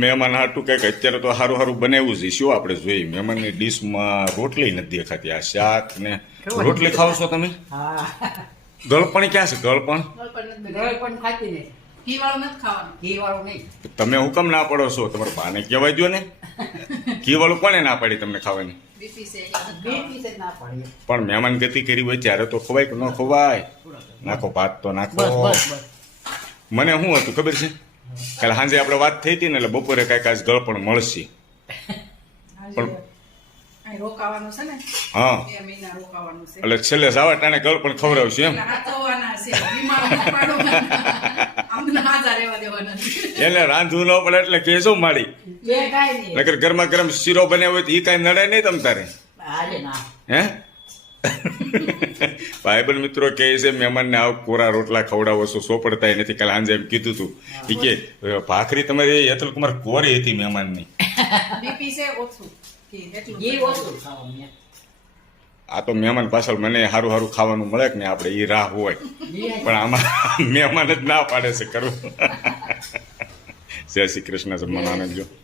મહેમાન હાટું કંઈક અત્યારે તો સારું સારું બનાવ્યું છે શું આપણે જોઈએ મહેમાનની ડીશમાં રોટલી નથી દેખાતી આ શાક ને રોટલી ખાવ છો તમે હા ગળપણ ક્યાં છે ગળપણ ગળ પણ ખાતી નહીં ઘી વાળું નથી ખાવાનું. ઘી વાળું નહીં તમે હું કેમ ના પડો છો તમારા બાને કહેવાય દો ને ઘી વાળું કોને ના પાડી તમને ખાવાની બીપી છે એટલે નથી બે ખાવાનું. પીસ જ ના પાડીએ પણ મહેમાન ગતિ કરી હોય ત્યારે તો ખવાય કે ન ખવાય નાખો ભાત તો નાખો બસ બસ બસ મને શું હતું ખબર છે કાલે સાંજે આપણે વાત થઈ હતી ને એટલે બપોરે કાંઈક આજ ગળપણ મળશે આજે અહીં રોકાવાનું છે ને હા 2 મહિના રોકાવાનું છે એટલે છેલ્લે સાવા ટાણે ગળપણ ખવડાવશું એમ એટલે હાચવવાના છે બીમાર નથી પાડવાના. અમને હાજા રહેવા દેવાના નથી. એને રાંધવું ન પડે એટલે કેજો માડી બે કાંઈ નહીં નકર ગરમા ગરમ શીરો બનાવ્યો હોય તો એ કાંઈ નડે નહીં તમ તારે આજે ના હે ભાઈબંધ મિત્રો કહે છે મહેમાનને આવ કોરા રોટલા ખવડાવો છો સોપડતા નથી કાલે સાંજે એમ કીધું તું ઈ કે ભાખરી તમારી યતુલ કુમાર કોરી હતી મહેમાનની બીપી છે ઓછું ઘી એટલું ઘી ઓછું ખાવાનું આ તો મહેમાન પાછળ મને સારું સારું ખાવાનું મળે કે ને આપણે એ રાહ હોય પણ આમાં મહેમાન જ ના પાડે છે કરવું જય શ્રી કૃષ્ણ જન્મનો આનંદ જો